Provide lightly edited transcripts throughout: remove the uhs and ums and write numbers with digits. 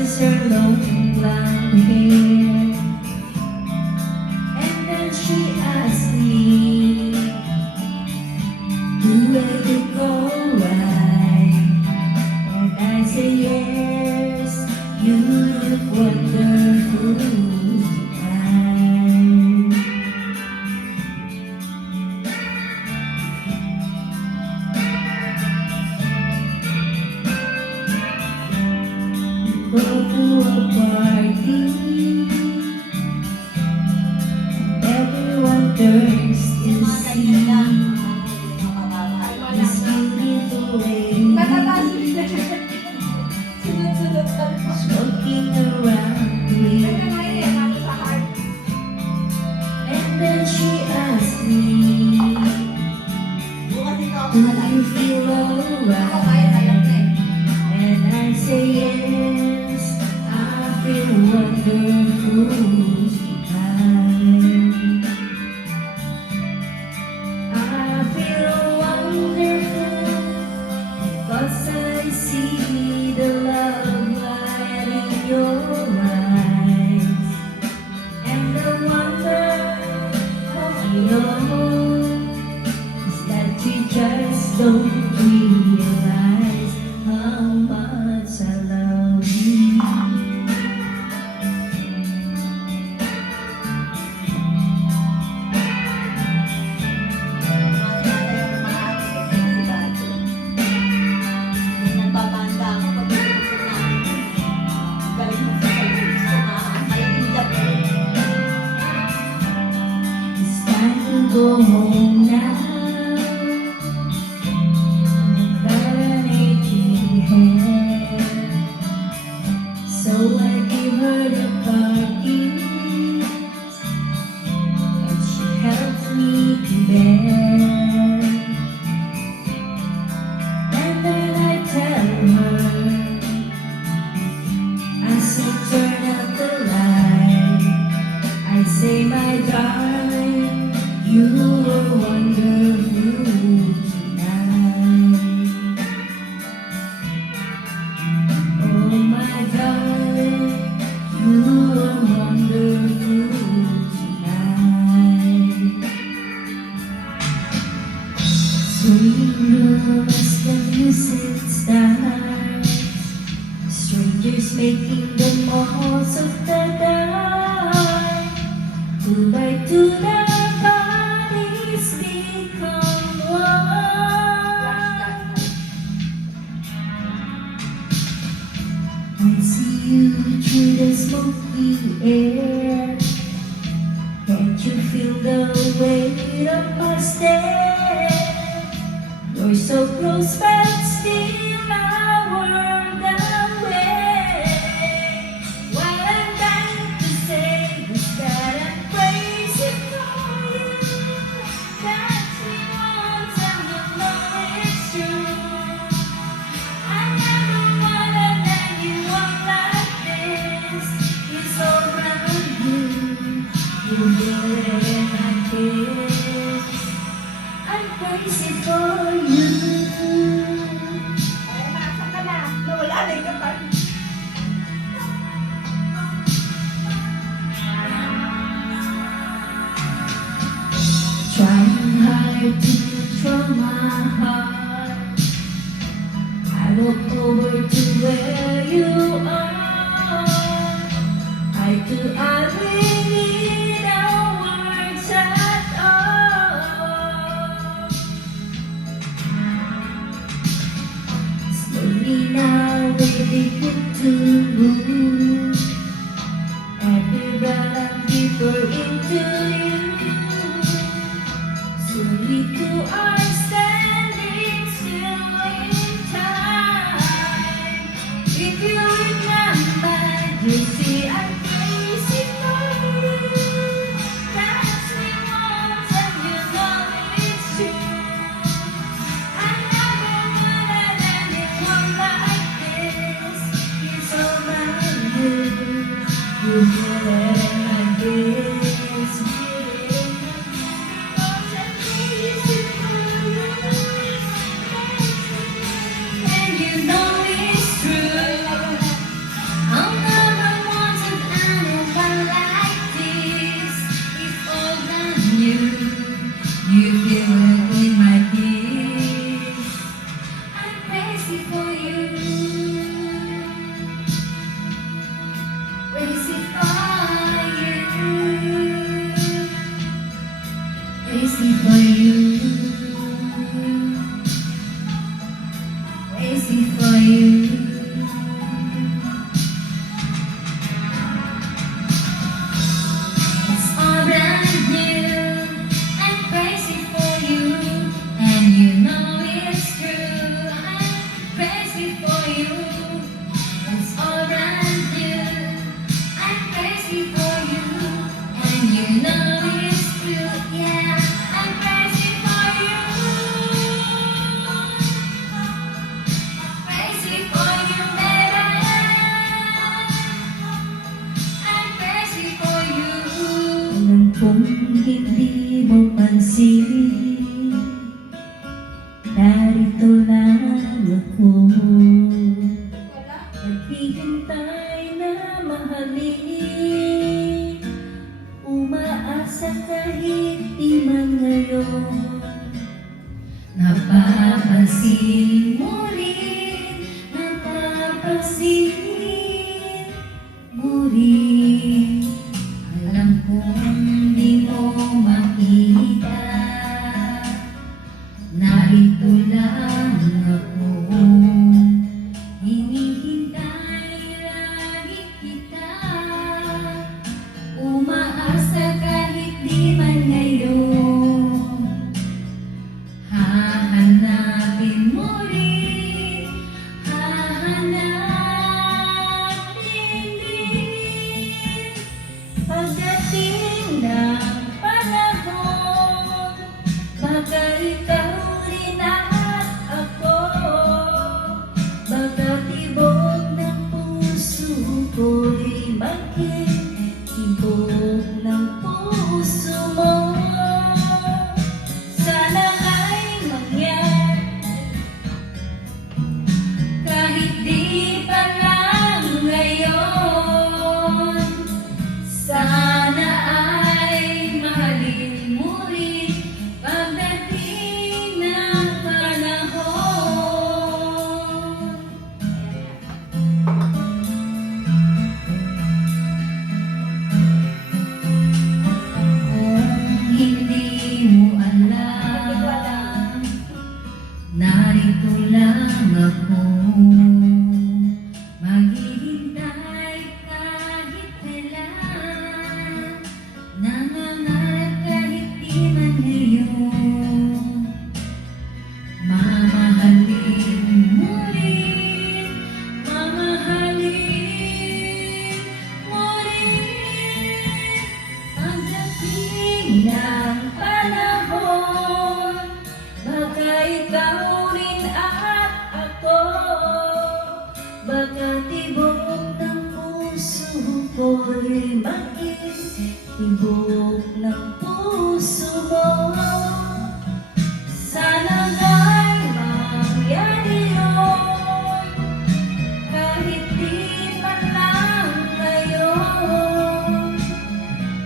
caresses her long blonde hair. And then she asks me, do I look alright? And I say yes, you look wonderful tonight. Go to a party, everyone turns to see this beautiful lady smoking around me. And then she asked me, do you feel alright? And I say yes, I feel wonderful tonight. I feel wonderful because I see the love light in your eyes, and the wonder of your is that you just don't realize how much I love you. It's time to go home now. I've got an aching head, so I give her the car keys, and she helps me to bed. And then I tell her, as I turn out the light, I say, my darling, you were wonderful tonight. Oh, my darling, you were wonderful tonight. Sweet notes, the music starts, strangers making the most of the dark. Two by two, their bodies become one. I see you through the smoky air. Can't you feel the weight of my stare? You're so close but still a world away. What I'm trying to say is that I'm crazy for you. Touch me once and you know it's true. I never wanna let you walk like this. It's all around you. You feel it in my kiss. I'm crazy for you. Trying hard to control my heart, I walk over to where you are. I do, I really need no words at all. Slowly now we begin to move. Every breath I'm deeper into you. Soon we two are standing still in time. If you remember, you see I'm crazy for you. Touch me once and you know it's true. I never wanted anyone like this. It's all around you. crazy for you. Crazy for you. Crazy for you. Crazy for you. It's all brand new. I'm crazy for you, and you know it's true. I'm crazy for you. It's all brand new. I'm crazy for you, and you know it's true. Yeah, I'm crazy for you. Crazy for you, baby. I'm crazy for you. Alam kong hindi mo pansin, narito lang ako. Naghihintay na mahalin, umaasa kahit di man ngayon. Napapansin mo rin, napapansin mo rin. Alam kong di mo makita, narito lang ako. Hinihintay lagi kita, umaasa kahit di man ngayon. Hahanapin mo rin, hahanapin din. Pagdating ng panahon, baka ikaw rin at ako. Baka tibok ng puso ko'y magkitibok ng puso mo. Sana ay mangyari kahit di pa lang ngayon. Sana ay mahalin mo rin pagdating ng panahon. Kung hindi mo alam, narito lang ako. Maghihintay kahit kailan, nangangarap kahit di man ngayon. Mamahalin mo rin, mamahalin mo rin. Pagdating ng panahon, baka ikaw rin at ako. Baka tibok ng puso ko'y magkitibok ng puso mo. Sana nga'y mangyari yun, kahit di man lang ngayon.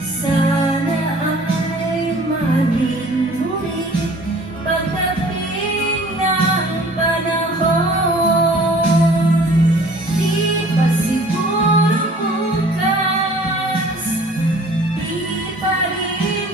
Sana ay mahalin mo rin pagdating ng panahon. Di pa siguro bukas, di pa rin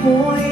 point